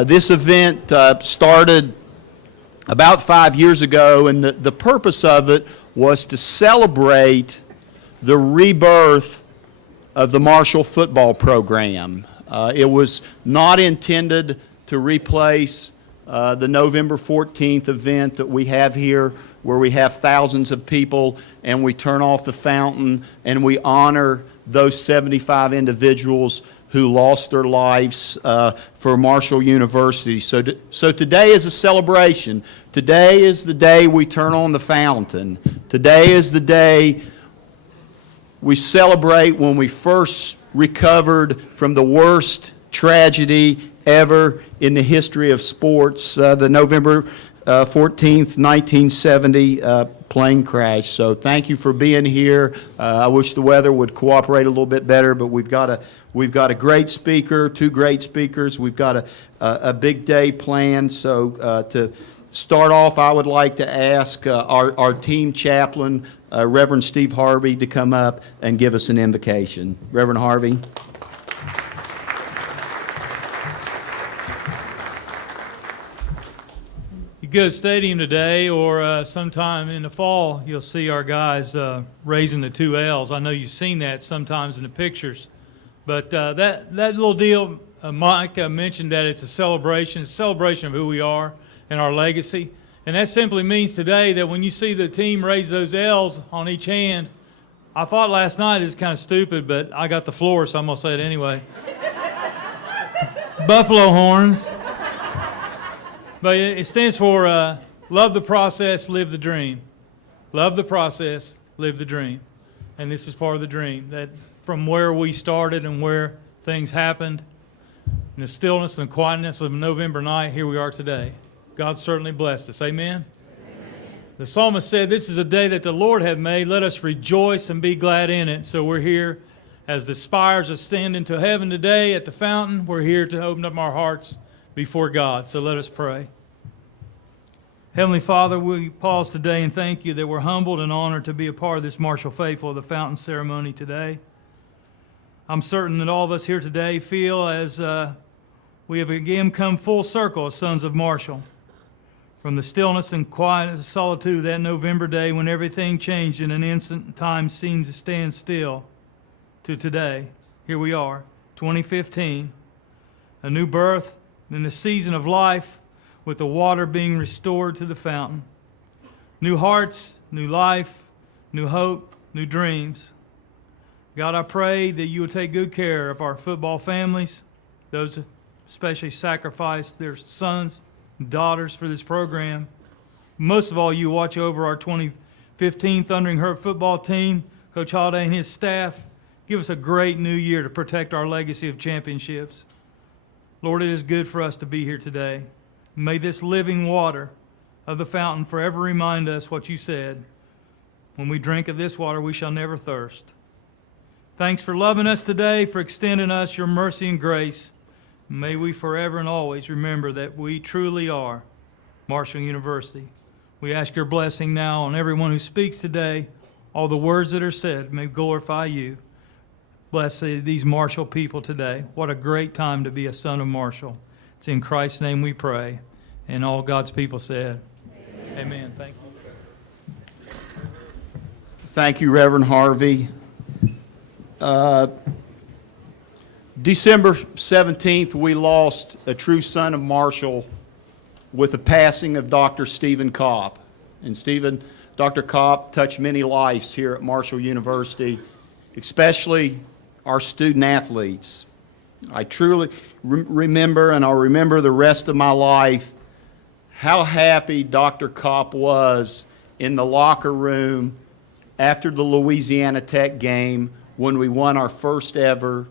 This event started about 5 years ago, and the purpose of it was to celebrate the rebirth of the Marshall football program. It was not intended to replace the November 14th event that we have here, where we have thousands of people and we turn off the fountain and we honor those 75 individuals who lost their lives for Marshall University. So today is a celebration. Today is the day we turn on the fountain. Today is the day we celebrate when we first recovered from the worst tragedy ever in the history of sports, the November 14th, 1970 plane crash. So thank you for being here. I wish the weather would cooperate a little bit better, but we've got a great speaker, two great speakers. We've got a big day planned. So to start off, I would like to ask our team chaplain, Reverend Steve Harvey, to come up and give us an invocation. Reverend Harvey. You go to the stadium today or sometime in the fall, you'll see our guys raising the two L's. I know you've seen that sometimes in the pictures. But that little deal, Mike mentioned that it's a celebration of who we are and our legacy. And that simply means today that when you see the team raise those L's on each hand, I thought last night it was kind of stupid, but I got the floor, so I'm going to say it anyway. Buffalo horns. But it stands for love the process, live the dream. Love the process, live the dream. And this is part of the dream, that from where we started and where things happened, in the stillness and quietness of November night, here we are today. God certainly blessed us. Amen? Amen. The psalmist said, "This is a day that the Lord hath made. Let us rejoice and be glad in it." So we're here as the spires ascend into heaven today at the fountain. We're here to open up our hearts before God. So let us pray. Heavenly Father, we pause today and thank you that we're humbled and honored to be a part of this Marshall Faithful of the fountain ceremony today. I'm certain that all of us here today feel as we have again come full circle as sons of Marshall. From the stillness and quietness and solitude of that November day when everything changed in an instant and time seemed to stand still, to today, here we are, 2015, a new birth in the season of life with the water being restored to the fountain. New hearts, new life, new hope, new dreams. God, I pray that you will take good care of our football families, those especially sacrificed their sons and daughters for this program. Most of all, you watch over our 2015 Thundering Herd football team, Coach Holiday and his staff. Give us a great new year to protect our legacy of championships. Lord, it is good for us to be here today. May this living water of the fountain forever remind us what you said. When we drink of this water, we shall never thirst. Thanks for loving us today, for extending us your mercy and grace. May we forever and always remember that we truly are Marshall University. We ask your blessing now on everyone who speaks today. All the words that are said may glorify you. Bless these Marshall people today. What a great time to be a son of Marshall. It's in Christ's name we pray. And all God's people said, Amen. Amen. Thank you. Thank you, Reverend Harvey. December 17th, we lost a true son of Marshall with the passing of Dr. Stephen Kopp. And Dr. Kopp touched many lives here at Marshall University, especially our student athletes. I truly remember, and I'll remember the rest of my life, how happy Dr. Kopp was in the locker room after the Louisiana Tech game when we won our first ever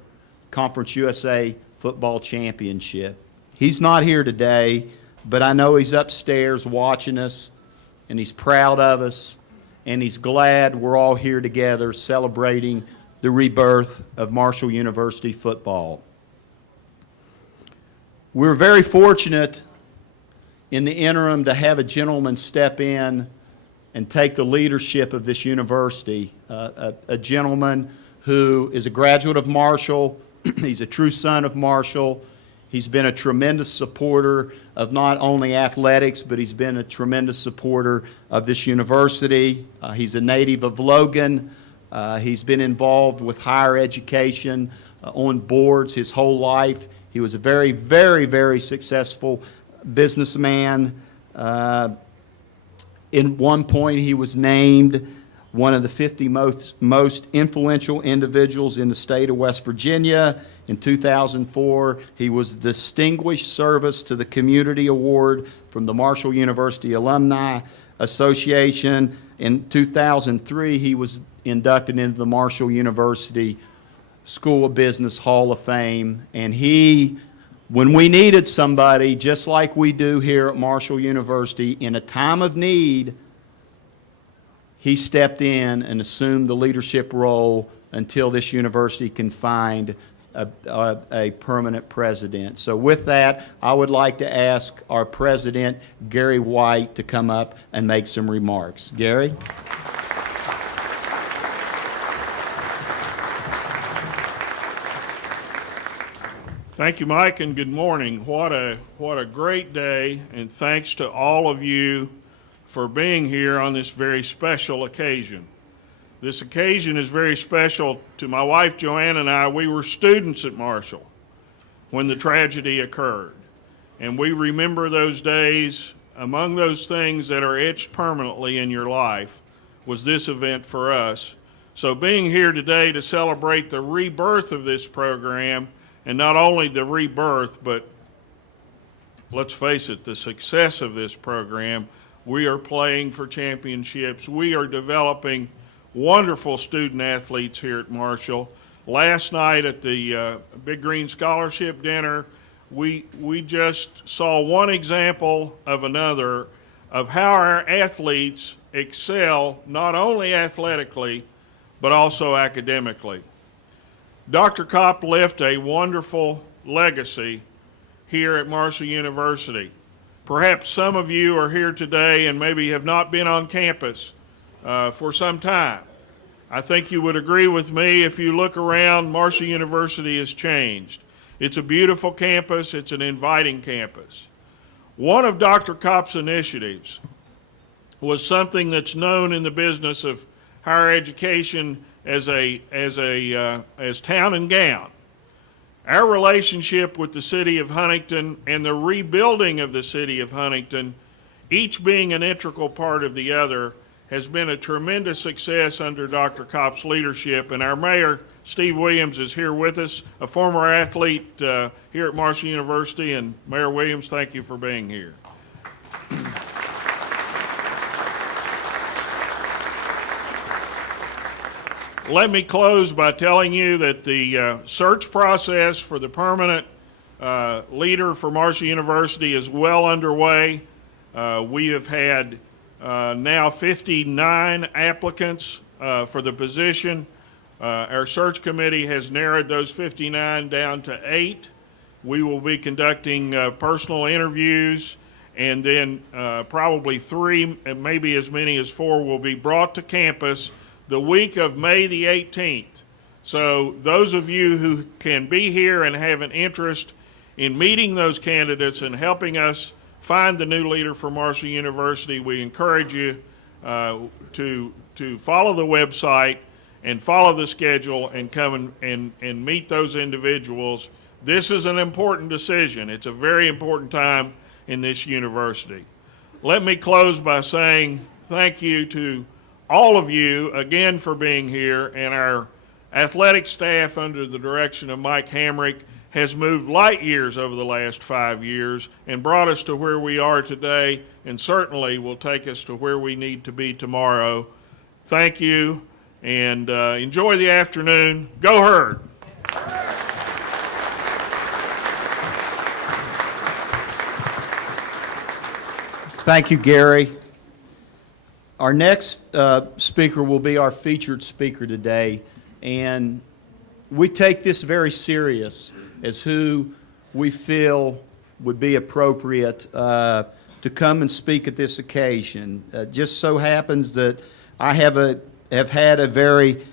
Conference USA football championship. He's not here today, but I know he's upstairs watching us, and he's proud of us, and he's glad we're all here together celebrating the rebirth of Marshall University football. We're very fortunate in the interim to have a gentleman step in and take the leadership of this university, a gentleman who is a graduate of Marshall. He's a true son of Marshall. He's been a tremendous supporter of not only athletics, but he's been a tremendous supporter of this university. He's a native of Logan. He's been involved with higher education on boards his whole life. He was a very, very, very successful businessman. In one point, he was named one of the 50 most influential individuals in the state of West Virginia. In 2004, he was Distinguished Service to the Community Award from the Marshall University Alumni Association. In 2003, he was inducted into the Marshall University School of Business Hall of Fame. And he, when we needed somebody, just like we do here at Marshall University, in a time of need, he stepped in and assumed the leadership role until this university can find a permanent president. So with that, I would like to ask our president, Gary White, to come up and make some remarks. Gary? Thank you, Mike, and good morning. What a great day, and thanks to all of you for being here on this very special occasion. This occasion is very special to my wife, Joanne, and I. We were students at Marshall when the tragedy occurred, and we remember those days. Among those things that are etched permanently in your life was this event for us. So being here today to celebrate the rebirth of this program, and not only the rebirth, but let's face it, the success of this program. We are playing for championships. We are developing wonderful student athletes here at Marshall. Last night at the Big Green Scholarship Dinner, we just saw one example of another of how our athletes excel not only athletically, but also academically. Dr. Kopp left a wonderful legacy here at Marshall University. Perhaps some of you are here today and maybe have not been on campus for some time. I think you would agree with me. If you look around, Marshall University has changed. It's a beautiful campus. It's an inviting campus. One of Dr. Kopp's initiatives was something that's known in the business of higher education as town and gown. Our relationship with the city of Huntington and the rebuilding of the city of Huntington, each being an integral part of the other, has been a tremendous success under Dr. Kopp's leadership. And our mayor, Steve Williams, is here with us, a former athlete here at Marshall University. And Mayor Williams, thank you for being here. Let me close by telling you that the search process for the permanent leader for Marshall University is well underway. We have had now 59 applicants for the position. Our search committee has narrowed those 59 down to 8. We will be conducting personal interviews, and then probably 3, and maybe as many as 4 will be brought to campus the week of May the 18th. So those of you who can be here and have an interest in meeting those candidates and helping us find the new leader for Marshall University, we encourage you to follow the website and follow the schedule and come and meet those individuals. This is an important decision. It's a very important time in this university. Let me close by saying thank you to all of you again for being here, and our athletic staff under the direction of Mike Hamrick has moved light years over the last 5 years and brought us to where we are today, and certainly will take us to where we need to be tomorrow. Thank you, and enjoy the afternoon. Go Herd! Thank you, Gary. Our next speaker will be our featured speaker today, and we take this very serious as who we feel would be appropriate to come and speak at this occasion. Just so happens that I have had a very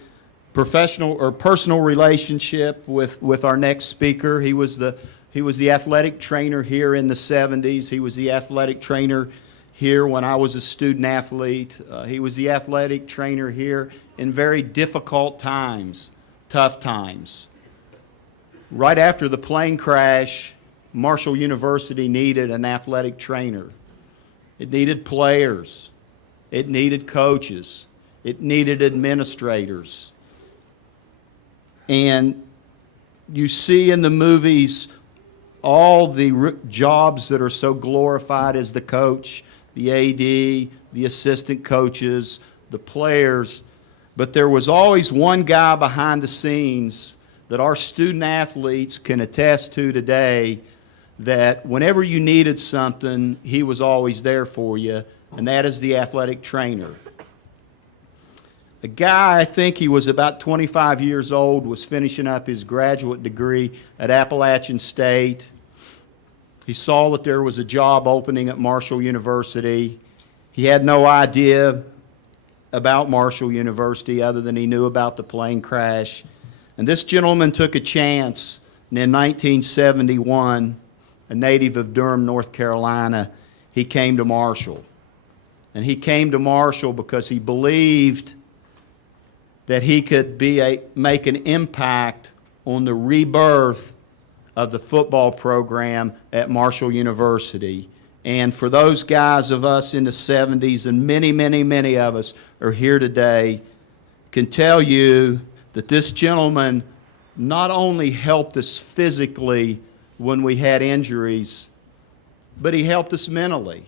professional or personal relationship with our next speaker. He was the He was the athletic trainer here in the 70s. He was the athletic trainer here when I was a student athlete. He was the athletic trainer here in very difficult times, tough times. Right after the plane crash, Marshall University needed an athletic trainer. It needed players. It needed coaches. It needed administrators. And you see in the movies all the jobs that are so glorified as the coach, the AD, the assistant coaches, the players. But there was always one guy behind the scenes that our student athletes can attest to today, that whenever you needed something, he was always there for you, and that is the athletic trainer. A guy, I think he was about 25 years old, was finishing up his graduate degree at Appalachian State. He saw that there was a job opening at Marshall University. He had no idea about Marshall University other than he knew about the plane crash. And this gentleman took a chance, and in 1971, a native of Durham, North Carolina, he came to Marshall. And he came to Marshall because he believed that he could make an impact on the rebirth of the football program at Marshall University. And for those guys of us in the 70s, and many, many, many of us are here today, can tell you that this gentleman not only helped us physically when we had injuries, but he helped us mentally.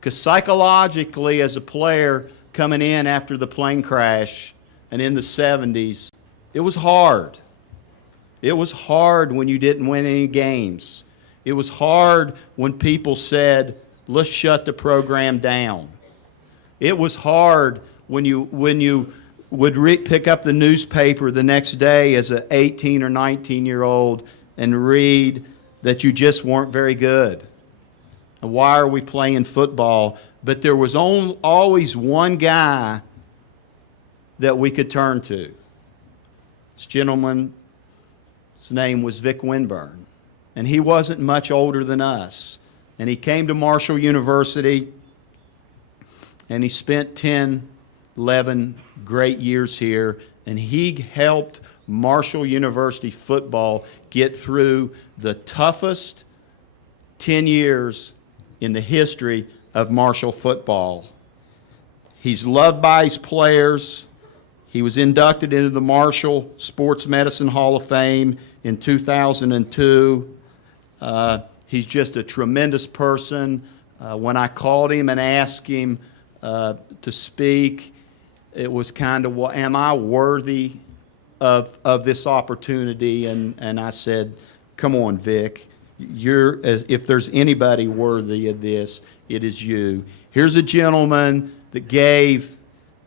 Because psychologically, as a player coming in after the plane crash and in the 70s, it was hard. It was hard when you didn't win any games. It was hard when people said, let's shut the program down. It was hard when you would pick up the newspaper the next day as an 18 or 19-year-old and read that you just weren't very good. And why are we playing football? But there was always one guy that we could turn to. This gentleman, his name was Vic Winburn. And he wasn't much older than us. And he came to Marshall University, and he spent 10, 11 great years here. And he helped Marshall University football get through the toughest 10 years in the history of Marshall football. He's loved by his players. He was inducted into the Marshall Sports Medicine Hall of Fame in 2002. He's just a tremendous person. When I called him and asked him to speak, it was kind of, am I worthy of this opportunity? And I said, come on, Vic. If there's anybody worthy of this, it is you. Here's a gentleman that gave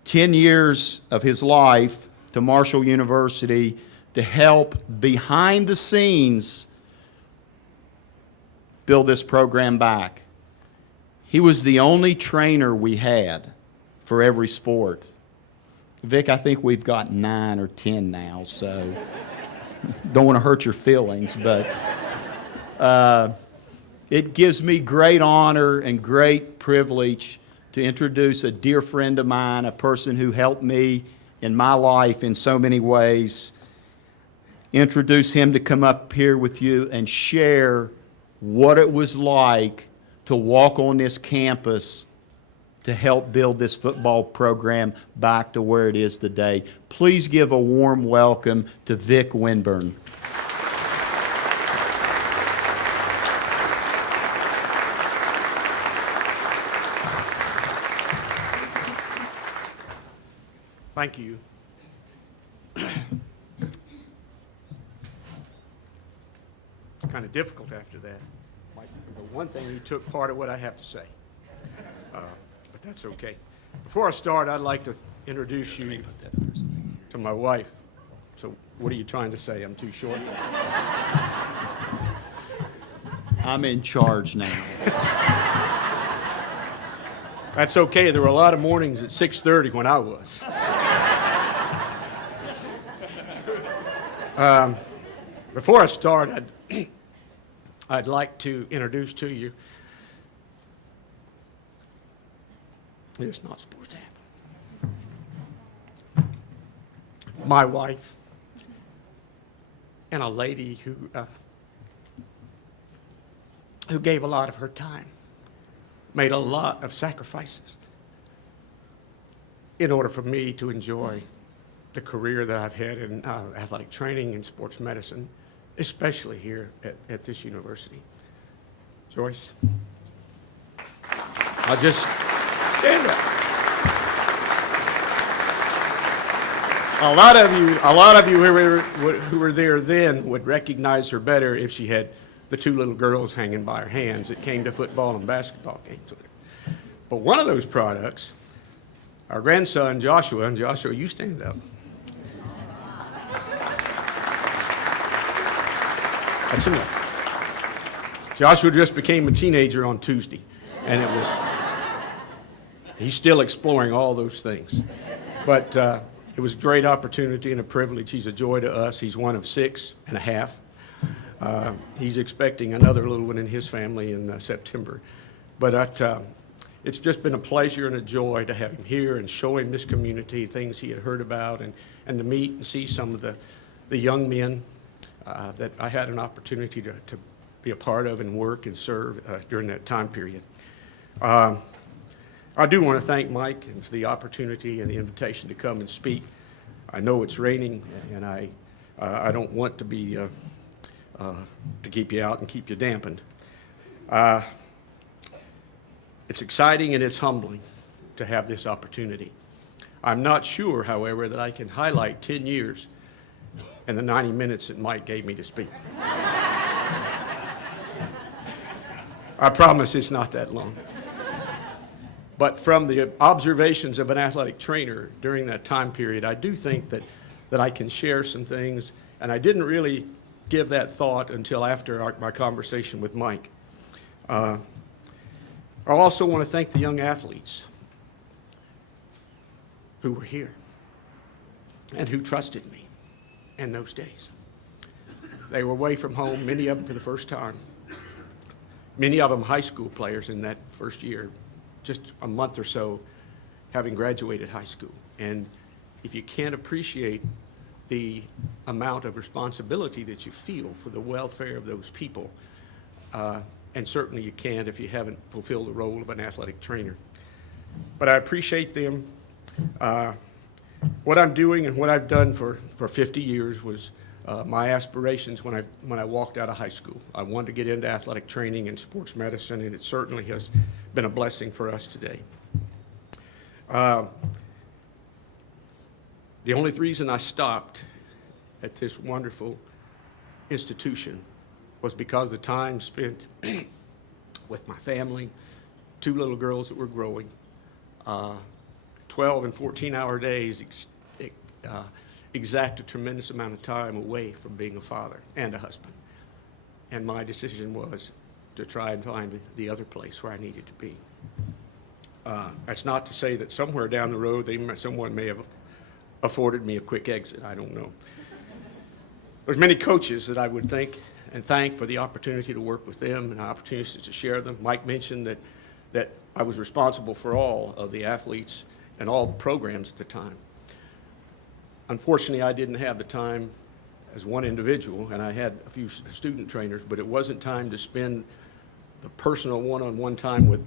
10 years of his life to Marshall University to help behind the scenes build this program back. He was the only trainer we had for every sport. Vic, I think we've got 9 or 10 now, so don't want to hurt your feelings, but it gives me great honor and great privilege to introduce a dear friend of mine, a person who helped me in my life in so many ways. Introduce him to come up here with you and share what it was like to walk on this campus to help build this football program back to where it is today. Please give a warm welcome to Vic Winburn. Thank you. It's kind of difficult after that. For one thing, you took part of what I have to say, but that's okay. Before I start, I'd like to introduce you to my wife. So what are you trying to say? I'm too short? I'm in charge now. That's okay. There were a lot of mornings at 6:30 when I was. Before I start, I'd like to introduce to you, it's not supposed to happen, my wife, and a lady who gave a lot of her time, made a lot of sacrifices in order for me to enjoy the career that I've had in athletic training and sports medicine, especially here at this university. Joyce, I'll just stand up. A lot of you who were there then would recognize her better if she had the two little girls hanging by her hands that came to football and basketball games with her. But one of those products, our grandson Joshua, and Joshua, you stand up. That's enough. Joshua just became a teenager on Tuesday, and he's still exploring all those things. But it was a great opportunity and a privilege. He's a joy to us. He's one of 6 and a half. He's expecting another little one in his family in September. But it's just been a pleasure and a joy to have him here and show him this community, things he had heard about, and to meet and see some of the young men that I had an opportunity to be a part of and work and serve during that time period. I do want to thank Mike for the opportunity and the invitation to come and speak. I know it's raining, and I don't want to be to keep you out and keep you dampened. It's exciting and it's humbling to have this opportunity. I'm not sure, however, that I can highlight 10 years and the 90 minutes that Mike gave me to speak. I promise it's not that long. But from the observations of an athletic trainer during that time period, I do think that I can share some things, and I didn't really give that thought until after my conversation with Mike. I also want to thank the young athletes who were here and who trusted me in those days. They were away from home, many of them for the first time. Many of them high school players in that first year, just a month or so having graduated high school. And if you can't appreciate the amount of responsibility that you feel for the welfare of those people, and certainly you can't if you haven't fulfilled the role of an athletic trainer. But I appreciate them. What I'm doing and what I've done for 50 years was my aspirations when I walked out of high school. I wanted to get into athletic training and sports medicine, and it certainly has been a blessing for us today. The only reason I stopped at this wonderful institution was because the time spent with my family, 2 little girls that were growing, 12 and 14-hour days exact a tremendous amount of time away from being a father and a husband. And my decision was to try and find the other place where I needed to be. That's not to say that somewhere down the road someone may have afforded me a quick exit. I don't know. There's many coaches that I would thank for the opportunity to work with them and opportunities to share them. Mike mentioned that I was responsible for all of the athletes and all the programs at the time. Unfortunately, I didn't have the time as one individual, and I had a few student trainers, but it wasn't time to spend the personal one-on-one time with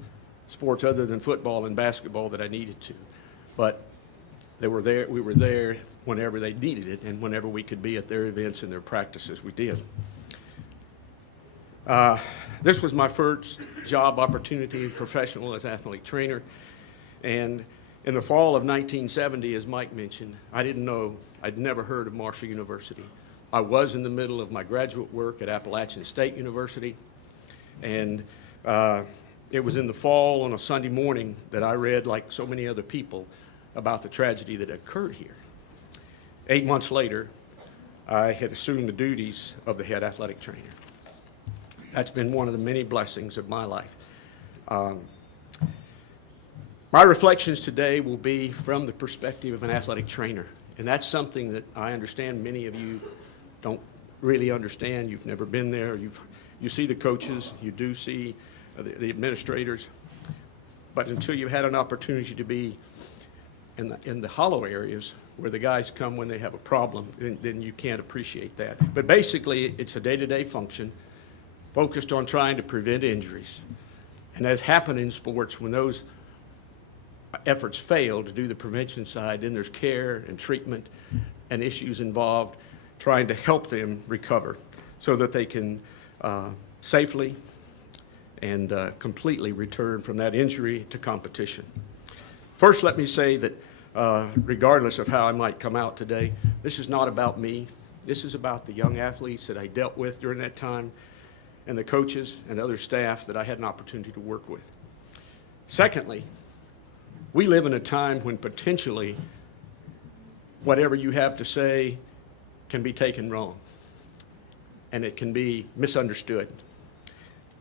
sports other than football and basketball that I needed to. But we were there whenever they needed it, and whenever we could be at their events and their practices, we did. This was my first job opportunity professional as athletic trainer, and in the fall of 1970, as Mike mentioned, I didn't know, I'd never heard of Marshall University. I was in the middle of my graduate work at Appalachian State University, and it was in the fall on a Sunday morning that I read, like so many other people, about the tragedy that occurred here. 8 months later, I had assumed the duties of the head athletic trainer. That's been one of the many blessings of my life. My reflections today will be from the perspective of an athletic trainer, and that's something that I understand many of you don't really understand. You've never been there. You see the coaches, you do see the administrators, but until you've had an opportunity to be in the hollow areas where the guys come when they have a problem, then you can't appreciate that. But basically, it's a day-to-day function focused on trying to prevent injuries. And as happened in sports, when those efforts fail to do the prevention side, then there's care and treatment and issues involved trying to help them recover so that they can safely and completely return from that injury to competition. First, let me say that regardless of how I might come out today, this is not about me. This is about the young athletes that I dealt with during that time and the coaches and other staff that I had an opportunity to work with. Secondly, we live in a time when potentially whatever you have to say can be taken wrong, and it can be misunderstood,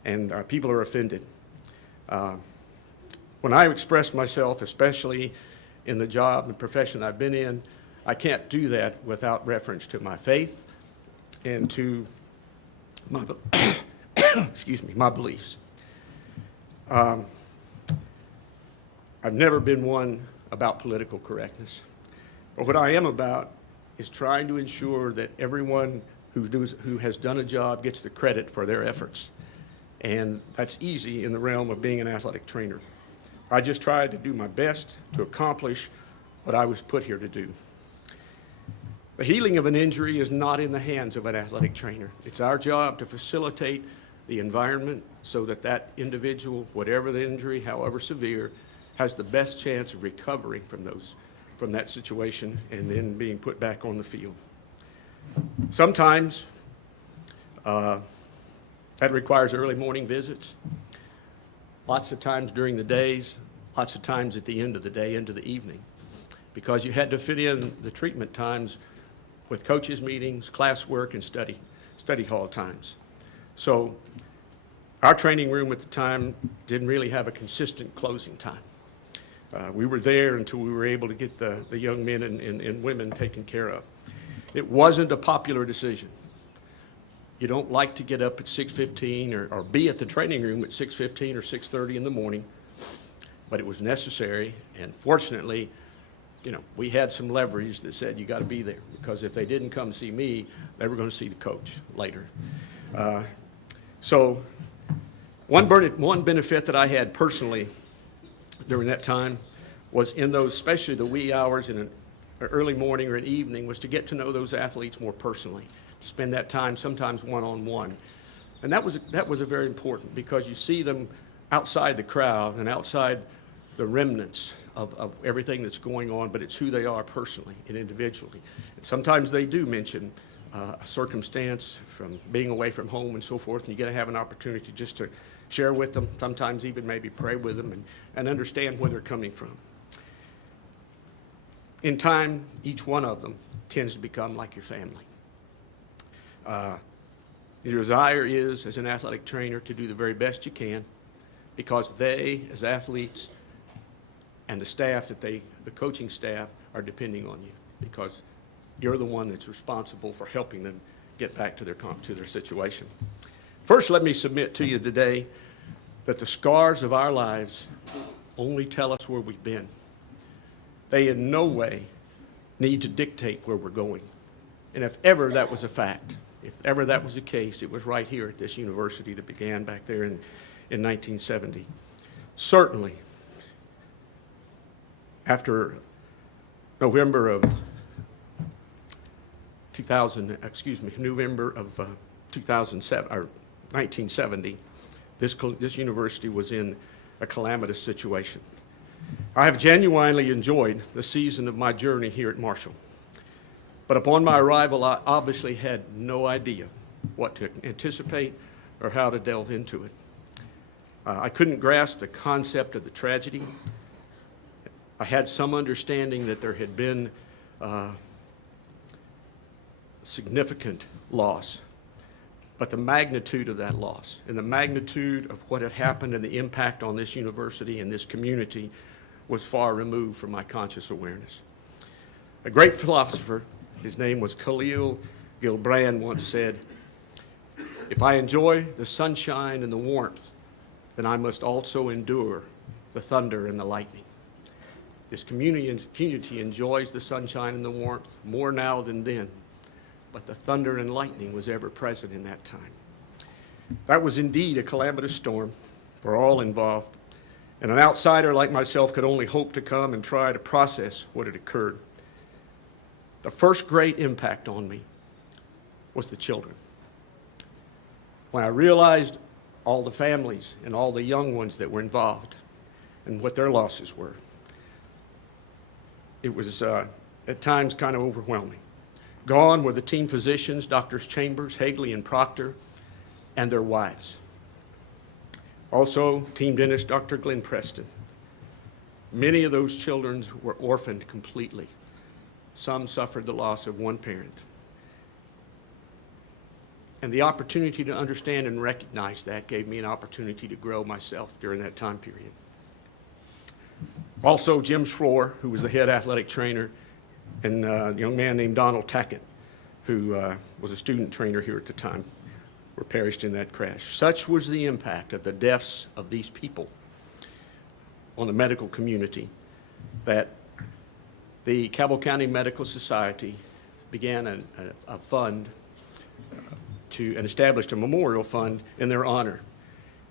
and people are offended. When I express myself, especially in the job and profession I've been in, I can't do that without reference to my faith and to my, excuse me, my beliefs. I've never been one about political correctness. But what I am about is trying to ensure that everyone who has done a job gets the credit for their efforts. And that's easy in the realm of being an athletic trainer. I just tried to do my best to accomplish what I was put here to do. The healing of an injury is not in the hands of an athletic trainer. It's our job to facilitate the environment so that that individual, whatever the injury, however severe, has the best chance of recovering from that situation and then being put back on the field. Sometimes that requires early morning visits. Lots of times during the days, lots of times at the end of the day, into the evening, because you had to fit in the treatment times with coaches' meetings, classwork, and study hall times. So our training room at the time didn't really have a consistent closing time. We were there until we were able to get the young men and women taken care of. It wasn't a popular decision. You don't like to get up at 6:15 or be at the training room at 6:15 or 6:30 in the morning, but it was necessary, and fortunately, we had some leverage that said you got to be there, because if they didn't come see me, they were going to see the coach later. So one benefit that I had personally during that time was in those, especially the wee hours in an early morning or an evening, was to get to know those athletes more personally, spend that time sometimes one-on-one. And that was a very important, because you see them outside the crowd and outside the remnants of everything that's going on, but it's who they are personally and individually. And sometimes they do mention a circumstance from being away from home and so forth, and you get to have an opportunity just to share with them, sometimes even maybe pray with them and understand where they're coming from. In time, each one of them tends to become like your family. Your desire is, as an athletic trainer, to do the very best you can, because they, as athletes, and the staff the coaching staff, are depending on you, because you're the one that's responsible for helping them get back to their situation. First, let me submit to you today that the scars of our lives only tell us where we've been. They in no way need to dictate where we're going. And if ever that was a fact, if ever that was the case, it was right here at this university that began back there in 1970. Certainly, after November of 2007 or 1970, this university was in a calamitous situation. I have genuinely enjoyed the season of my journey here at Marshall. But upon my arrival, I obviously had no idea what to anticipate or how to delve into it. I couldn't grasp the concept of the tragedy. I had some understanding that there had been significant loss, but the magnitude of that loss and the magnitude of what had happened and the impact on this university and this community was far removed from my conscious awareness. A great philosopher, his name was Khalil Gibran, once said, If I enjoy the sunshine and the warmth, then I must also endure the thunder and the lightning. This community enjoys the sunshine and the warmth more now than then, but the thunder and lightning was ever present in that time. That was indeed a calamitous storm for all involved, and an outsider like myself could only hope to come and try to process what had occurred. The first great impact on me was the children. When I realized all the families and all the young ones that were involved and what their losses were, it was at times kind of overwhelming. Gone were the team physicians, Drs. Chambers, Hagley, and Proctor, and their wives. Also, team dentist, Dr. Glenn Preston. Many of those children were orphaned completely. Some suffered the loss of one parent. And the opportunity to understand and recognize that gave me an opportunity to grow myself during that time period. Also, Jim Schroer, who was the head athletic trainer, and a young man named Donald Tackett, who was a student trainer here at the time, were perished in that crash. Such was the impact of the deaths of these people on the medical community that the Cabell County Medical Society began a fund and established a memorial fund in their honor.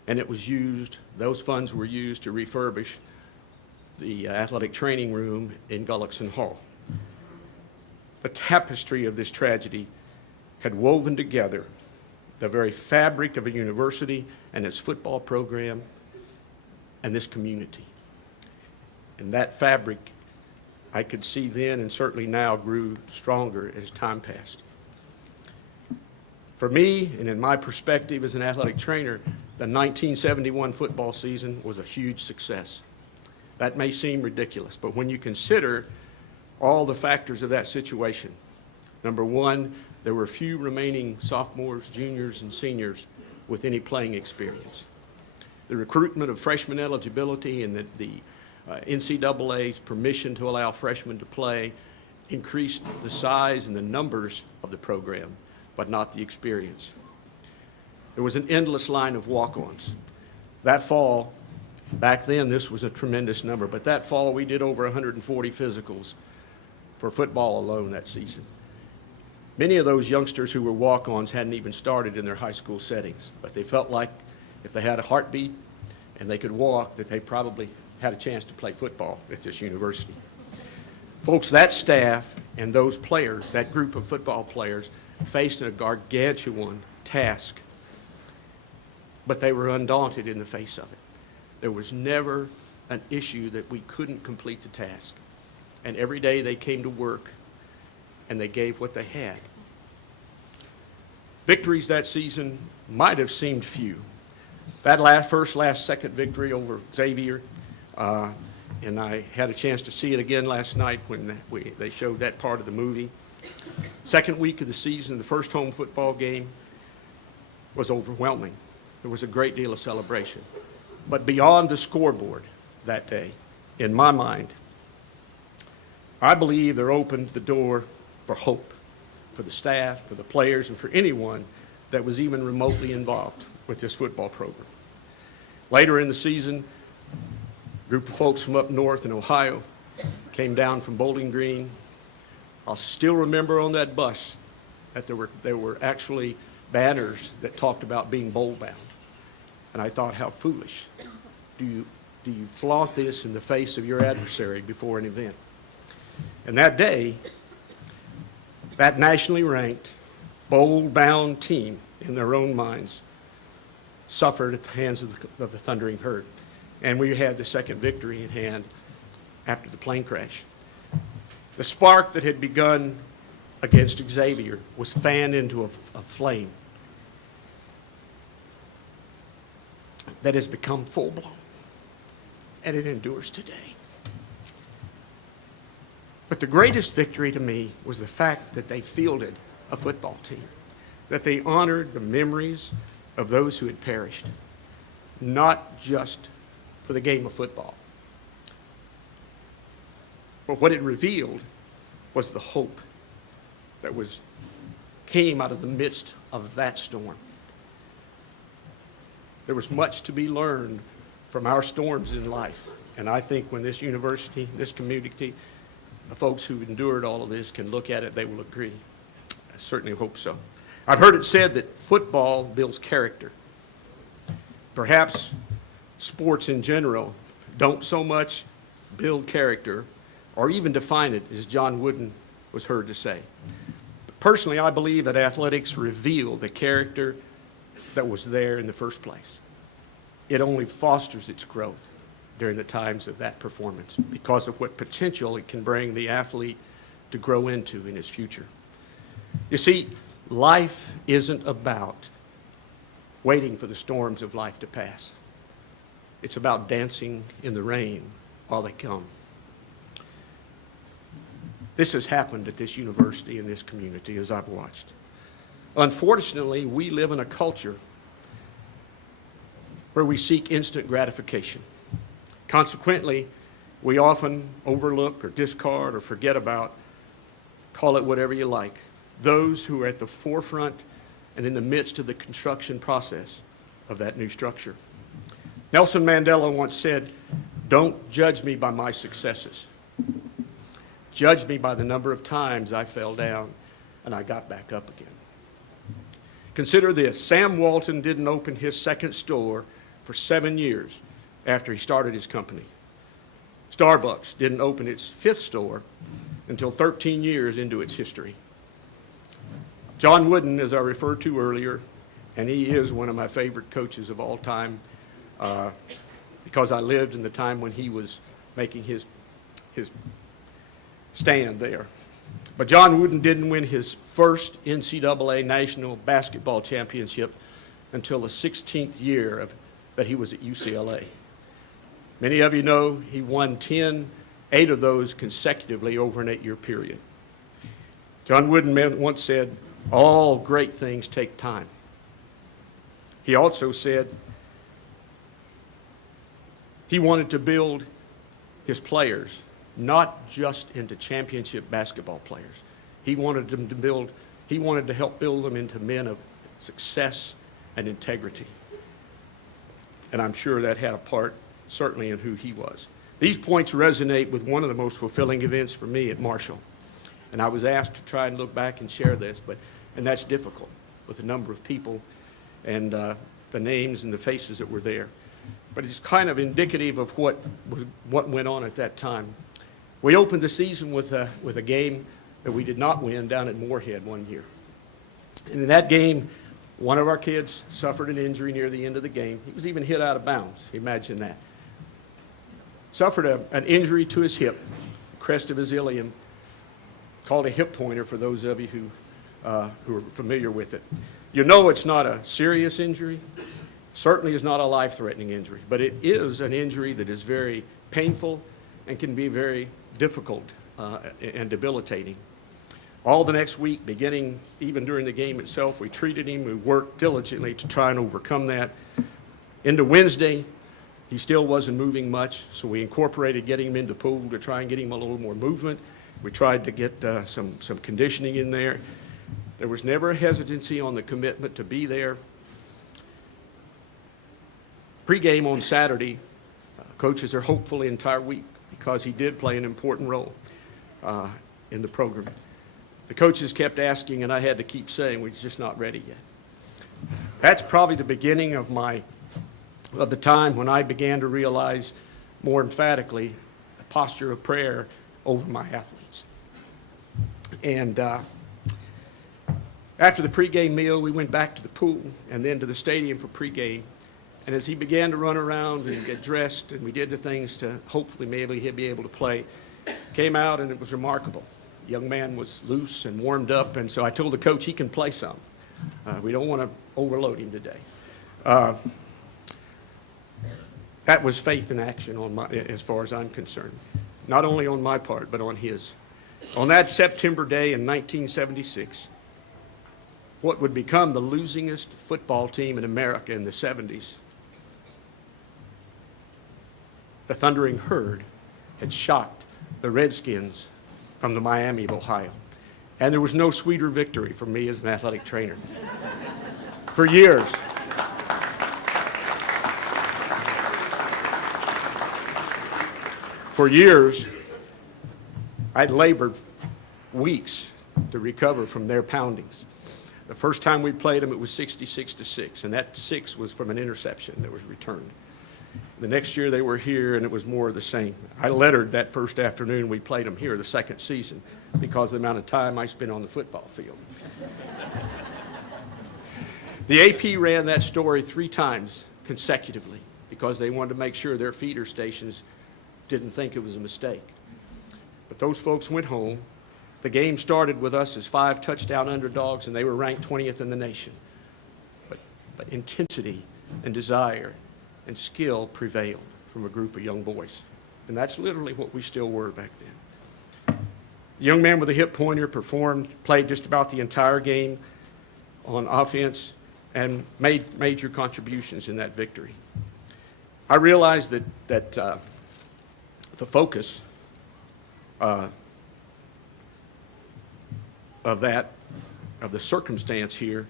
And it was used, those funds were used to refurbish the athletic training room in Gullickson Hall. The tapestry of this tragedy had woven together the very fabric of a university and its football program and this community. And that fabric, I could see then and certainly now, grew stronger as time passed. For me, and in my perspective as an athletic trainer, the 1971 football season was a huge success. That may seem ridiculous, but when you consider all the factors of that situation, number one, there were few remaining sophomores, juniors, and seniors with any playing experience. The recruitment of freshman eligibility and the NCAA's permission to allow freshmen to play increased the size and the numbers of the program, but not the experience. There was an endless line of walk-ons. That fall, back then this was a tremendous number, but that fall we did over 140 physicals for football alone that season. Many of those youngsters who were walk-ons hadn't even started in their high school settings, but they felt like if they had a heartbeat and they could walk, that they probably had a chance to play football at this university. Folks, that staff and those players, that group of football players, faced a gargantuan task, but they were undaunted in the face of it. There was never an issue that we couldn't complete the task. And every day they came to work and they gave what they had. Victories that season might have seemed few. That last second victory over Xavier, and I had a chance to see it again last night when they showed that part of the movie. Second week of the season, the first home football game was overwhelming. There was a great deal of celebration. But beyond the scoreboard that day, in my mind, I believe there opened the door for hope for the staff, for the players, and for anyone that was even remotely involved with this football program. Later in the season, a group of folks from up north in Ohio came down from Bowling Green. I'll still remember on that bus that there were actually banners that talked about being bowl-bound. And I thought, how foolish. Do you flaunt this in the face of your adversary before an event? And that day, that nationally ranked, bowl-bound team, in their own minds, suffered at the hands of the Thundering Herd. And we had the second victory in hand after the plane crash. The spark that had begun against Xavier was fanned into a flame that has become full-blown, and it endures today. But the greatest victory to me was the fact that they fielded a football team, that they honored the memories of those who had perished, not just for the game of football. But what it revealed was the hope that came out of the midst of that storm. There was much to be learned from our storms in life. And I think when this university, this community, the folks who've endured all of this can look at it, they will agree. I certainly hope so. I've heard it said that football builds character. Perhaps sports in general don't so much build character or even define it, as John Wooden was heard to say. Personally, I believe that athletics reveal the character that was there in the first place. It only fosters its growth during the times of that performance because of what potential it can bring the athlete to grow into in his future. You see, life isn't about waiting for the storms of life to pass. It's about dancing in the rain while they come. This has happened at this university and this community as I've watched. Unfortunately, we live in a culture where we seek instant gratification. Consequently, we often overlook or discard or forget about, call it whatever you like, those who are at the forefront and in the midst of the construction process of that new structure. Nelson Mandela once said, "Don't judge me by my successes. Judge me by the number of times I fell down and I got back up again." Consider this, Sam Walton didn't open his second store for 7 years after he started his company. Starbucks didn't open its fifth store until 13 years into its history. John Wooden, as I referred to earlier, and he is one of my favorite coaches of all time, because I lived in the time when he was making his stand there. But John Wooden didn't win his first NCAA National Basketball Championship until the 16th year that he was at UCLA. Many of you know he won 8 of those consecutively over an 8-year period. John Wooden once said, "All great things take time." He also said he wanted to build his players not just into championship basketball players. He wanted to help build them into men of success and integrity. And I'm sure that had a part, certainly, in who he was. These points resonate with one of the most fulfilling events for me at Marshall. And I was asked to try and look back and share this, and that's difficult with the number of people and the names and the faces that were there. But it's kind of indicative of what went on at that time. We opened the season with a game that we did not win down at Moorhead one year. And in that game, one of our kids suffered an injury near the end of the game. He was even hit out of bounds. Imagine that. Suffered an injury to his hip, crest of his ilium, called a hip pointer for those of you who are familiar with it. You know it's not a serious injury. Certainly is not a life-threatening injury, but it is an injury that is very painful and can be very difficult and debilitating. All the next week, beginning even during the game itself, we treated him, we worked diligently to try and overcome that. Into Wednesday, he still wasn't moving much, so we incorporated getting him into pool to try and get him a little more movement. We tried to get some conditioning in there. There was never a hesitancy on the commitment to be there. Pre-game on Saturday, coaches are hopeful the entire week because he did play an important role in the program. The coaches kept asking, and I had to keep saying, we're just not ready yet. That's probably the beginning of the time when I began to realize more emphatically the posture of prayer over my athletes. And after the pregame meal, we went back to the pool and then to the stadium for pregame. And as he began to run around and get dressed, and we did the things to hopefully maybe he'd be able to play, came out and it was remarkable. The young man was loose and warmed up, and so I told the coach he can play some. We don't want to overload him today. That was faith in action as far as I'm concerned. Not only on my part, but on his. On that September day in 1976, what would become the losingest football team in America in the 70s, the Thundering Herd had shocked the Redskins from the Miami of Ohio. And there was no sweeter victory for me as an athletic trainer. For years, For years, I'd labored weeks to recover from their poundings. The first time we played them, it was 66-6, and that 6 was from an interception that was returned. The next year they were here, and it was more of the same. I lettered that first afternoon we played them here the second season because of the amount of time I spent on the football field. The AP ran that story 3 times consecutively because they wanted to make sure their feeder stations didn't think it was a mistake. But those folks went home. The game started with us as 5 touchdown underdogs, and they were ranked 20th in the nation. But intensity and desire and skill prevailed from a group of young boys. And that's literally what we still were back then. The young man with the hip pointer played just about the entire game on offense and made major contributions in that victory. I realized that the focus of the circumstance here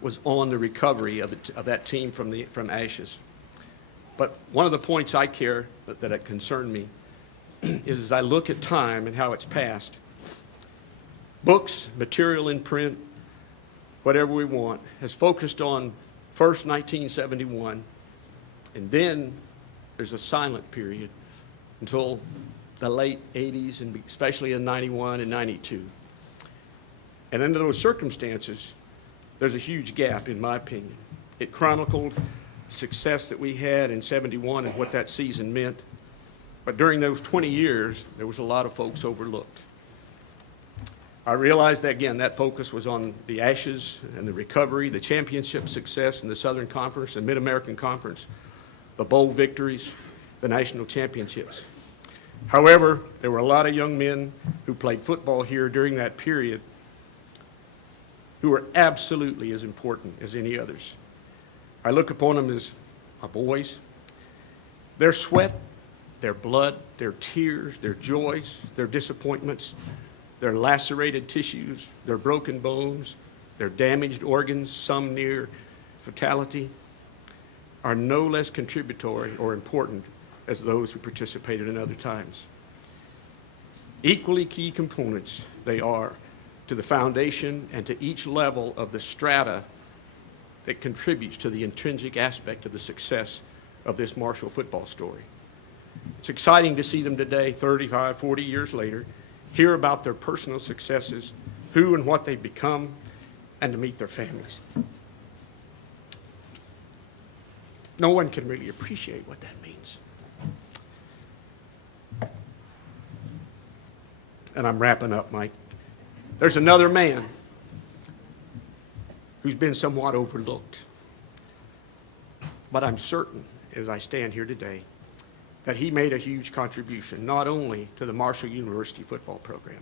was on the recovery of that team from ashes. But one of the points I care that it concerned me is as I look at time and how it's passed, books, material in print, whatever we want, has focused on first 1971, and then there's a silent period until the late 80s, and especially in 91 and 92. And under those circumstances, there's a huge gap, in my opinion. It chronicled success that we had in 71 and what that season meant. But during those 20 years, there was a lot of folks overlooked. I realized that, again, that focus was on the ashes and the recovery, the championship success in the Southern Conference and Mid-American Conference, the bowl victories, the national championships. However, there were a lot of young men who played football here during that period who were absolutely as important as any others. I look upon them as my boys. Their sweat, their blood, their tears, their joys, their disappointments, their lacerated tissues, their broken bones, their damaged organs, some near fatality, are no less contributory or important as those who participated in other times. Equally key components they are to the foundation and to each level of the strata that contributes to the intrinsic aspect of the success of this Marshall football story. It's exciting to see them today, 35, 40 years later, hear about their personal successes, who and what they've become, and to meet their families. No one can really appreciate what that means. And I'm wrapping up, Mike. There's another man who's been somewhat overlooked. But I'm certain, as I stand here today, that he made a huge contribution, not only to the Marshall University football program,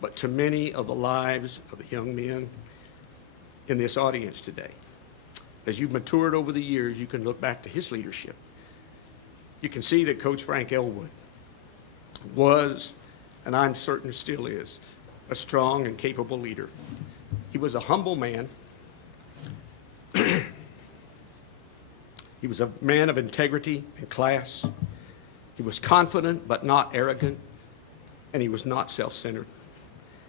but to many of the lives of the young men in this audience today. As you've matured over the years, you can look back to his leadership. You can see that Coach Frank Elwood was, and I'm certain still is, a strong and capable leader. He was a humble man. He was a man of integrity and class. He was confident but not arrogant, and he was not self-centered.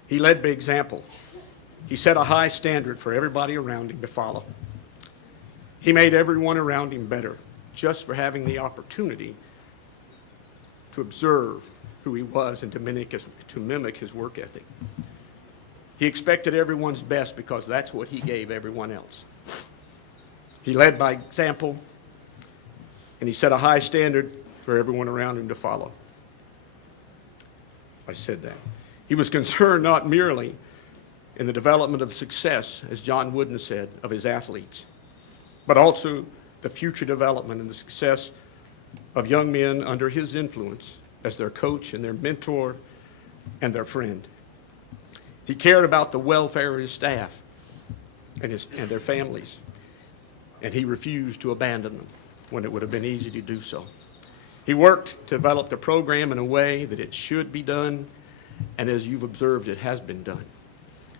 He led by example. He set a high standard for everybody around him to follow. He made everyone around him better just for having the opportunity to observe who he was and to mimic his work ethic. He expected everyone's best because that's what he gave everyone else. He led by example, and he set a high standard for everyone around him to follow. I said that. He was concerned not merely in the development of success, as John Wooden said, of his athletes, but also the future development and the success of young men under his influence as their coach and their mentor and their friend. He cared about the welfare of his staff and their families, and he refused to abandon them when it would have been easy to do so. He worked to develop the program in a way that it should be done, and as you've observed, it has been done.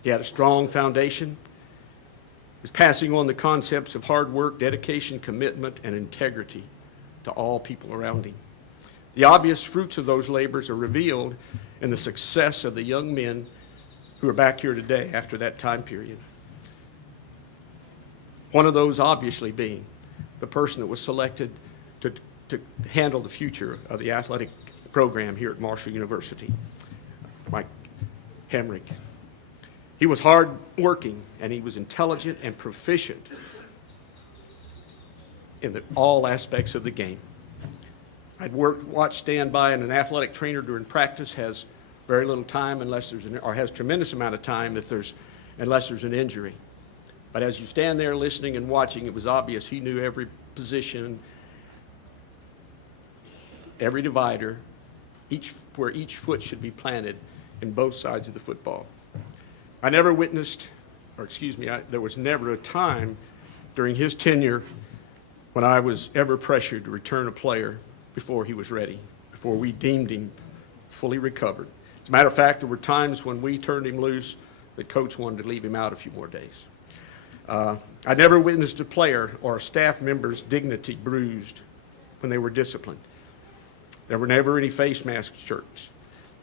He had a strong foundation. He was passing on the concepts of hard work, dedication, commitment, and integrity to all people around him. The obvious fruits of those labors are revealed in the success of the young men who are back here today after that time period. One of those obviously being the person that was selected to handle the future of the athletic program here at Marshall University, Mike Hemrick. He was hard-working, and he was intelligent and proficient in all aspects of the game. I'd watched stand by, and an athletic trainer during practice has very little time unless there's or has tremendous amount of time unless there's an injury. But as you stand there listening and watching, it was obvious he knew every position, every divider, where each foot should be planted in both sides of the football. I never witnessed, there was never a time during his tenure when I was ever pressured to return a player before he was ready, before we deemed him fully recovered. As a matter of fact, there were times when we turned him loose that coach wanted to leave him out a few more days. I never witnessed a player or a staff member's dignity bruised when they were disciplined. There were never any face mask shirts.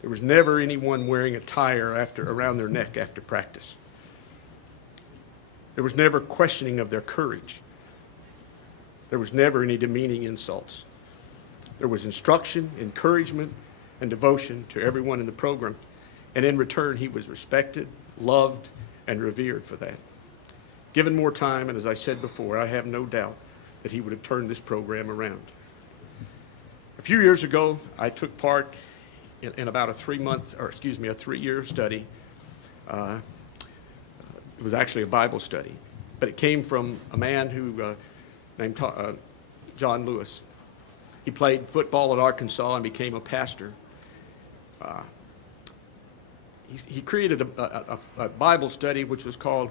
There was never anyone wearing a tie around their neck after practice. There was never questioning of their courage. There was never any demeaning insults. There was instruction, encouragement, and devotion to everyone in the program, and in return, he was respected, loved, and revered for that. Given more time, and as I said before, I have no doubt that he would have turned this program around. A few years ago, I took part in about a 3-year study. It was actually a Bible study, but it came from a man who named John Lewis. He played football at Arkansas and became a pastor. He created a Bible study which was called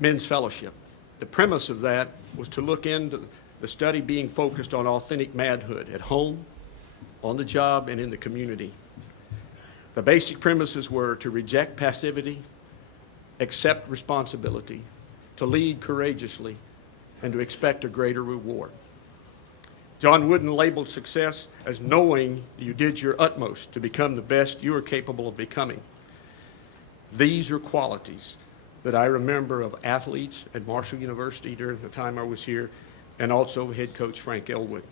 Men's Fellowship. The premise of that was to look into the study being focused on authentic manhood at home, on the job, and in the community. The basic premises were to reject passivity, accept responsibility, to lead courageously, and to expect a greater reward. John Wooden labeled success as knowing you did your utmost to become the best you are capable of becoming. These are qualities that I remember of athletes at Marshall University during the time I was here, and also head coach Frank Elwood.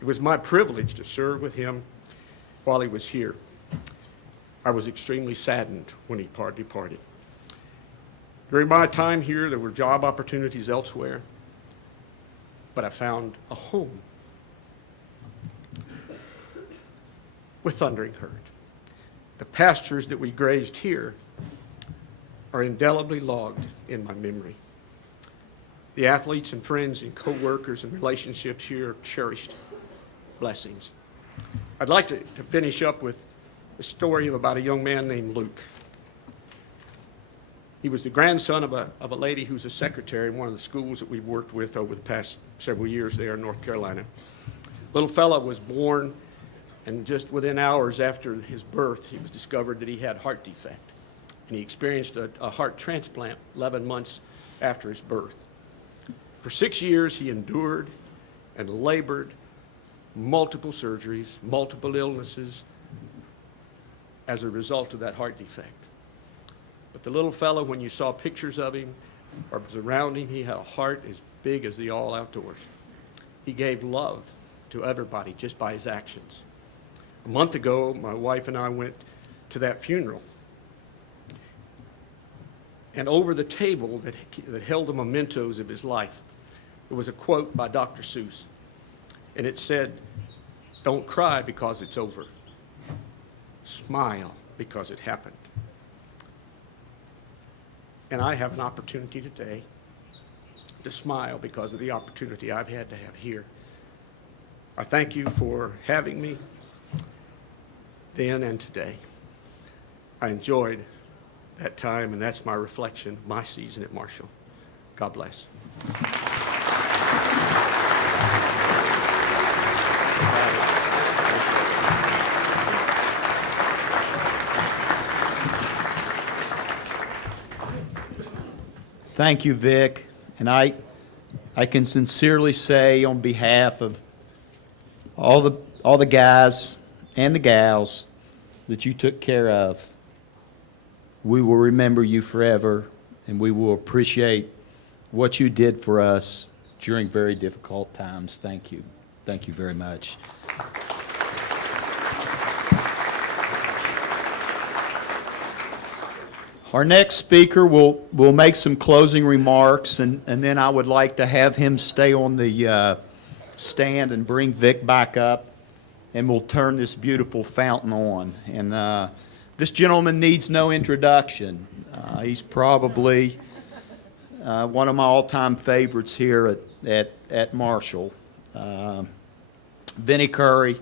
It was my privilege to serve with him while he was here. I was extremely saddened when he departed. During my time here, there were job opportunities elsewhere, but I found a home with Thundering Herd. The pastures that we grazed here are indelibly logged in my memory. The athletes and friends and co-workers and relationships here are cherished blessings. I'd like to finish up with a story about a young man named Luke. He was the grandson of a lady who's a secretary in one of the schools that we've worked with over the past several years there in North Carolina. Little fella was born, and just within hours after his birth, it was discovered that he had heart defect. And he experienced a heart transplant 11 months after his birth. For 6 years, he endured and labored multiple surgeries, multiple illnesses as a result of that heart defect. But the little fellow, when you saw pictures of him or was around him, he had a heart as big as the all outdoors. He gave love to everybody just by his actions. A month ago, my wife and I went to that funeral. And over the table that held the mementos of his life, there was a quote by Dr. Seuss. And it said, "Don't cry because it's over. Smile because it happened." And I have an opportunity today to smile because of the opportunity I've had to have here. I thank you for having me then and today. I enjoyed that time, and that's my reflection of my season at Marshall. God bless. Thank you, Vic. And I can sincerely say on behalf of all the guys and the gals that you took care of. We will remember you forever, and we will appreciate what you did for us during very difficult times. Thank you. Thank you very much. Our next speaker will make some closing remarks, and then I would like to have him stay on the stand and bring Vic back up, and we'll turn this beautiful fountain on. And this gentleman needs no introduction. He's probably one of my all-time favorites here at Marshall. Vinnie Curry.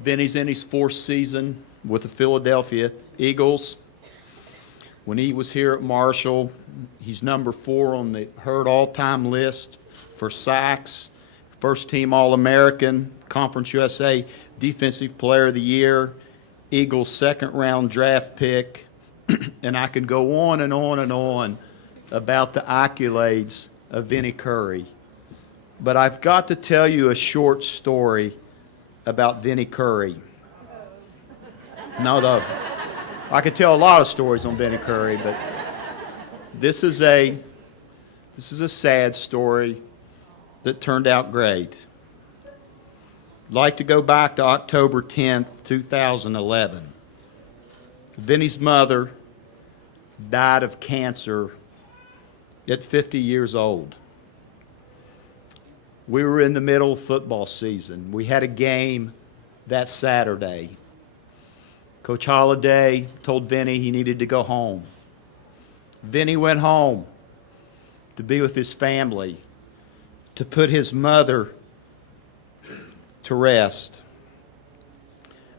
Vinnie's in his fourth season with the Philadelphia Eagles. When he was here at Marshall, he's number 4 on the Herd all-time list for sacks, first team All-American, Conference USA Defensive Player of the Year, Eagles second-round draft pick, and I could go on and on and on about the accolades of Vinnie Curry. But I've got to tell you a short story about Vinnie Curry. No, I could tell a lot of stories on Vinnie Curry, but this is a sad story that turned out great. I'd like to go back to October 10th, 2011. Vinnie's mother died of cancer at 50 years old. We were in the middle of football season. We had a game that Saturday. Coach Holliday told Vinnie he needed to go home. Vinnie went home to be with his family, to put his mother to rest.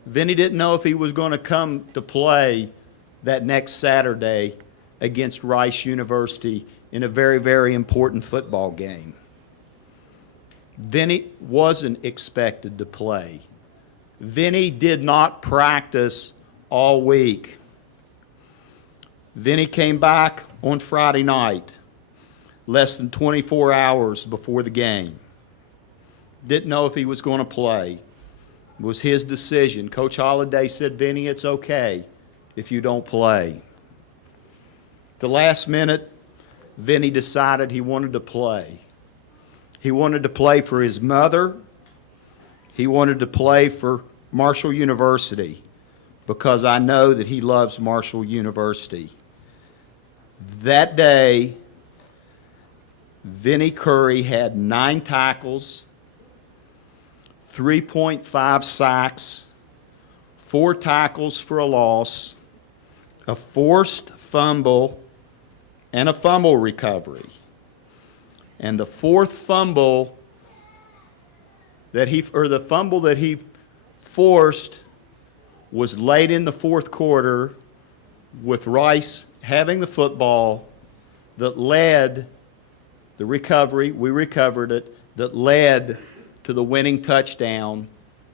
Vinnie didn't know if he was going to come to play that next Saturday against Rice University in a very, very important football game. Vinnie wasn't expected to play. Vinnie did not practice all week. Vinnie came back on Friday night, less than 24 hours before the game. Didn't know if he was going to play. It was his decision. Coach Holliday said, Vinnie, it's okay if you don't play. The last minute, Vinnie decided he wanted to play. He wanted to play for his mother. He wanted to play for Marshall University because I know that he loves Marshall University. That day, Vinnie Curry had 9 tackles, 3.5 sacks, 4 tackles for a loss, a forced fumble, and a fumble recovery. And the fourth fumble the fumble that he forced was late in the fourth quarter with Rice having the football that led the recovery, we recovered it, that led to the winning touchdown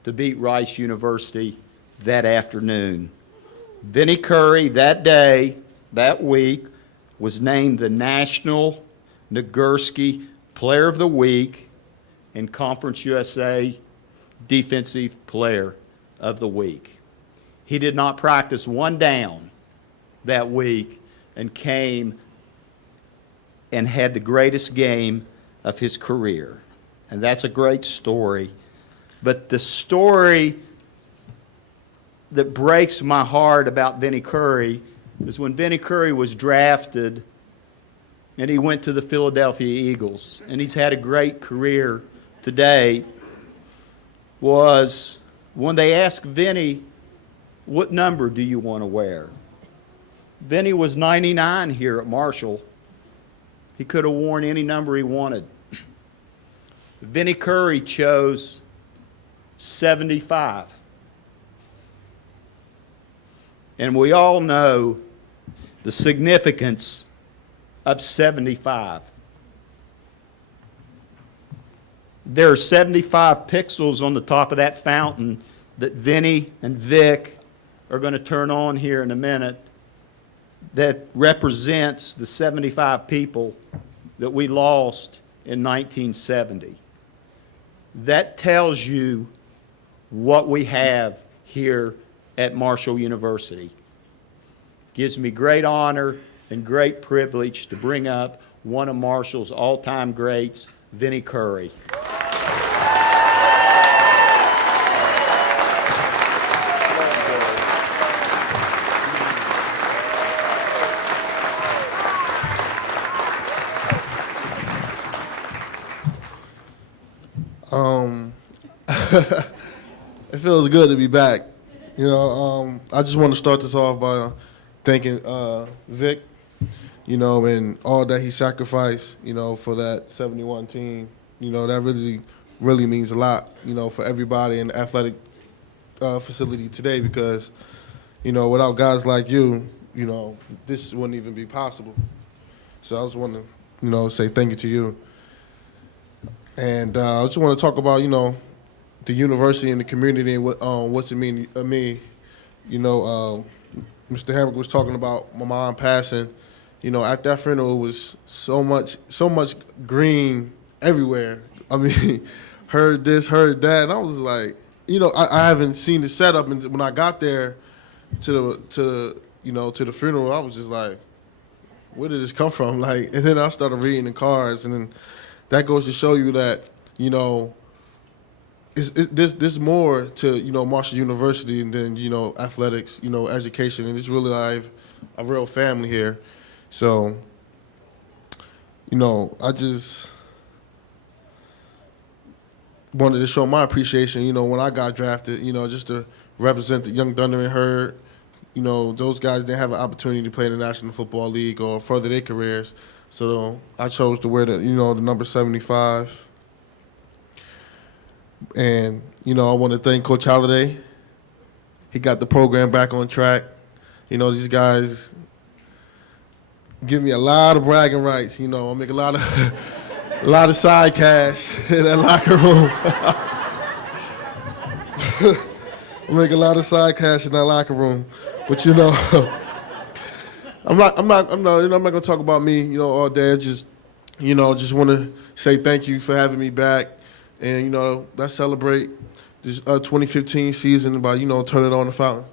to beat Rice University that afternoon. Vinnie Curry that day, that week, was named the National Nagurski Player of the Week and Conference USA Defensive Player of the Week. He did not practice one down that week and came and had the greatest game of his career. And that's a great story. But the story that breaks my heart about Vinnie Curry is when Vinnie Curry was drafted and he went to the Philadelphia Eagles, and he's had a great career today, was when they asked Vinnie, what number do you want to wear? Vinnie was 99 here at Marshall. He could have worn any number he wanted. Vinnie Curry chose 75. And we all know the significance of 75. There are 75 pixels on the top of that fountain that Vinnie and Vic are going to turn on here in a minute that represents the 75 people that we lost in 1970. that tells you what we have here at Marshall University. Gives me great honor and great privilege to bring up one of Marshall's all-time greats, Vinnie Curry. It feels good to be back. You know, I just want to start this off by thanking Vic, you know, and all that he sacrificed, you know, for that 71 team. You know, that really means a lot, you know, for everybody in the athletic facility today because, you know, without guys like you, you know, this wouldn't even be possible. So I just want to, you know, say thank you to you. And I just want to talk about, you know, the university and the community and what's it mean to me. You know, Mr. Hamrick was talking about my mom passing. You know, at that funeral, it was so much green everywhere. I mean, heard this, heard that, and I was like, you know, I haven't seen the setup, and when I got there to the funeral, I was just like, where did this come from? Like, and then I started reading the cards, and then that goes to show you that, you know, there's more to, you know, Marshall University than, you know, athletics, you know, education, and it's really like a real family here. So, you know, I just wanted to show my appreciation, you know, when I got drafted, you know, just to represent the Young Thunder and Herd. You know, those guys didn't have an opportunity to play in the National Football League or further their careers. So I chose to wear the number 75. And, you know, I want to thank Coach Holliday. He got the program back on track. You know, these guys give me a lot of bragging rights. You know, I make a lot of side cash in that locker room. I make a lot of side cash in that locker room. But, you know, I'm not gonna talk about me, you know, all day. I just want to say thank you for having me back, and, you know, let's celebrate this 2015 season by, you know, turning on the fountain.